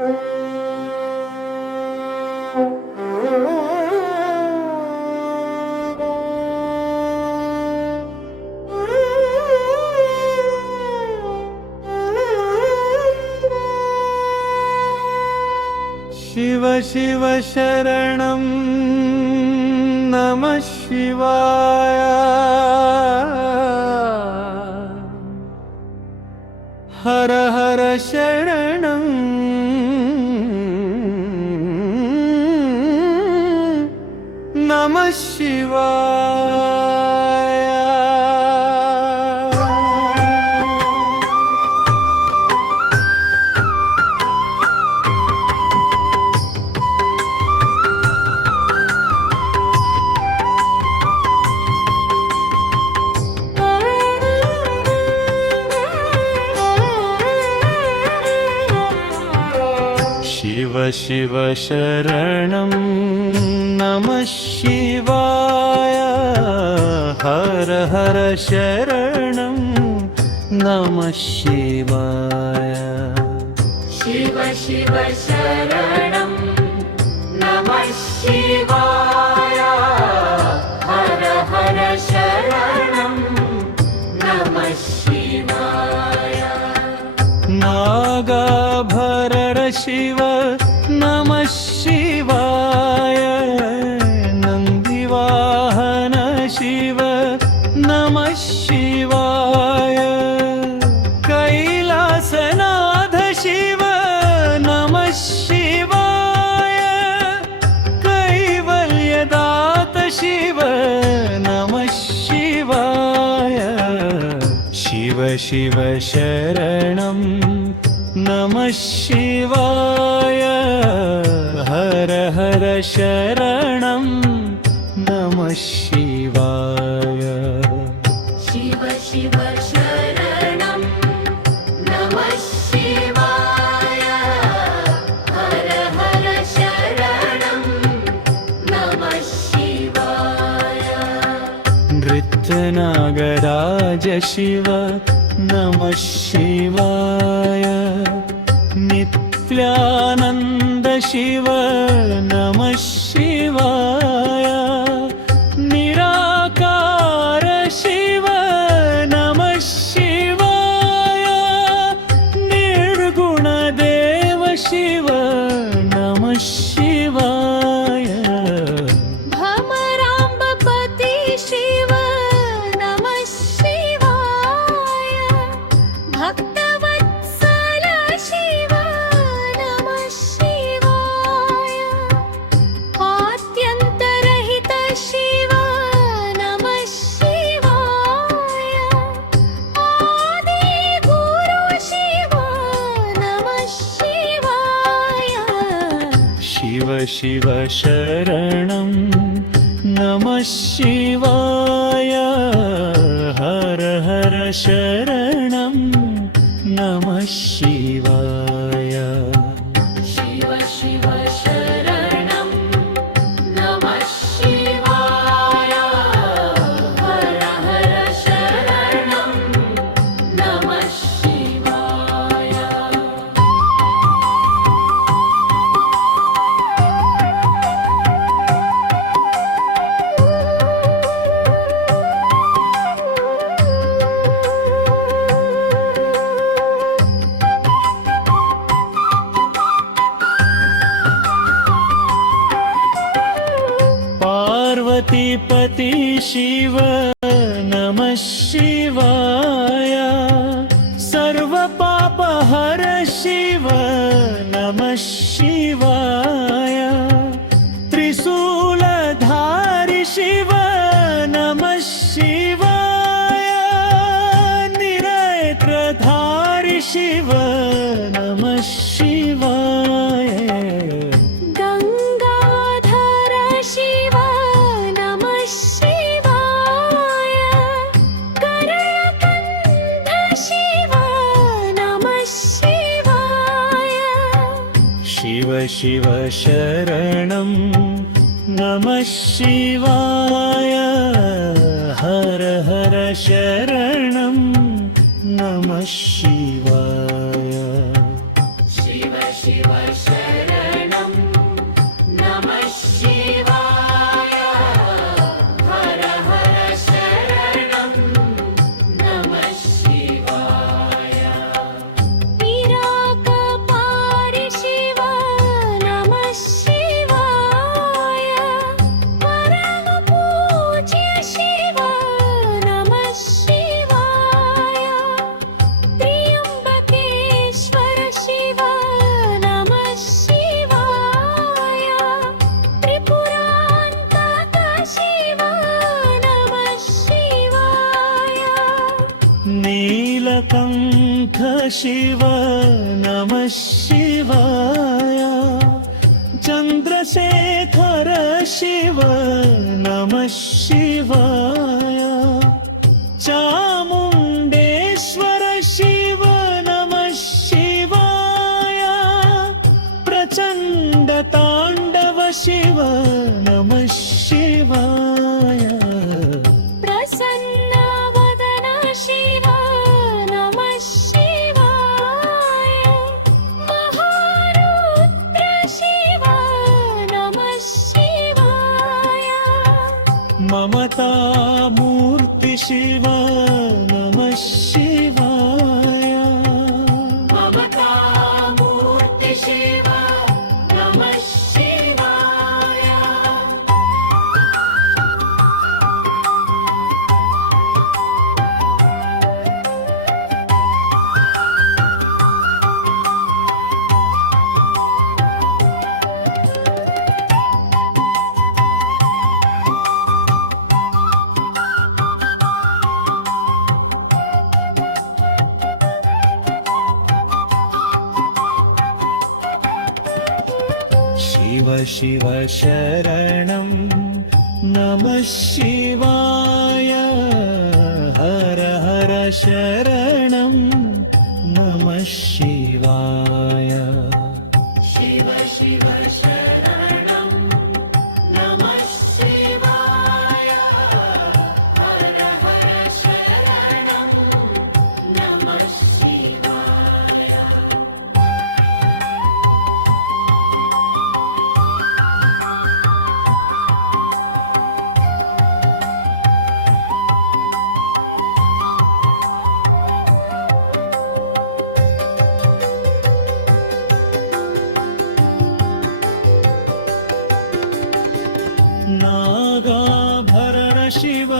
शिव शिव शरणं नमः शिवाय। हर हर शरणं नमः शिवाय। शिव शिव शरणं नमः शिवाय। हर हर शरणं नमः शिवाय। शिव शिव शरणं नमः शिवाय। हर हर शरणं नमः शिवाय। नागाभरण शिव नमः शिवाय। नन्दिवाहन शिव नमः शिवाय। कैलासनाथ शिव नमः शिवाय। कैवल्यदात शिव नमः शिवाय। शिव शिव शरणं नमः शिवाय। हर हर शरणं नमः शिवाय। शिव शिव शरणं नमः शिवाय। हर हर शरणं नमः शिवाय। नृत्यनागराज शिव नमः शिवाय। नित्यानन्द शिव नमः शिवाय। निराकार शिव नमः शिवाय। निर्गुणदेव शिव नमः शिवाय। भ्रमराम्बपति शिव नमः शिवाय। भक्तवत्सल शिव नमः शिवाय। आद्यन्तरहित शिव नमः शिवाय। आदिगुरु शिव नमः शिवाय। शिव शिव शरणं नमः शिवाय। हर हर शरणं नमः शिवाय। शिव शिव शरणं नमः शिवाय। हर हर शरणं नमः शिवाय। पार्वतीपति शिव नमः शिवाय। सर्वपापहर शिव नमः शिवाय। त्रिशूलधारि शिव नमः शिवाय। निरेत्रधारि शिव नमः शिवाय। गंगाधर शिव नमः शिवाय। करकंठ शिव नमः शिवाय। शिव शिव शरणं नमः शिवाय। हर हर शरणं नमः शिवाय। शिव शिव शङ्ख शिव नमः शिवाय चन्द्रशेखर शिव नमः शिवाय चामुण्डेश्वर शिव नमः शिवाय प्रचण्ड ताण्डव शिव नमः शिवाय प्रसन्नवदन शिव नमः शिवाय महारुद्र शिव नमः शिवाय ममता मूर्ति शिव नमः शिवाय ममता मूर्ति शिव नमः शिवाय शिव शिव शरणं नमः शिवाय हर हर शरणं नमः शिवाय शिव शिव शरणं नमः शिवाय हर हर शरणं नमः शिवाय नागाभरण शिव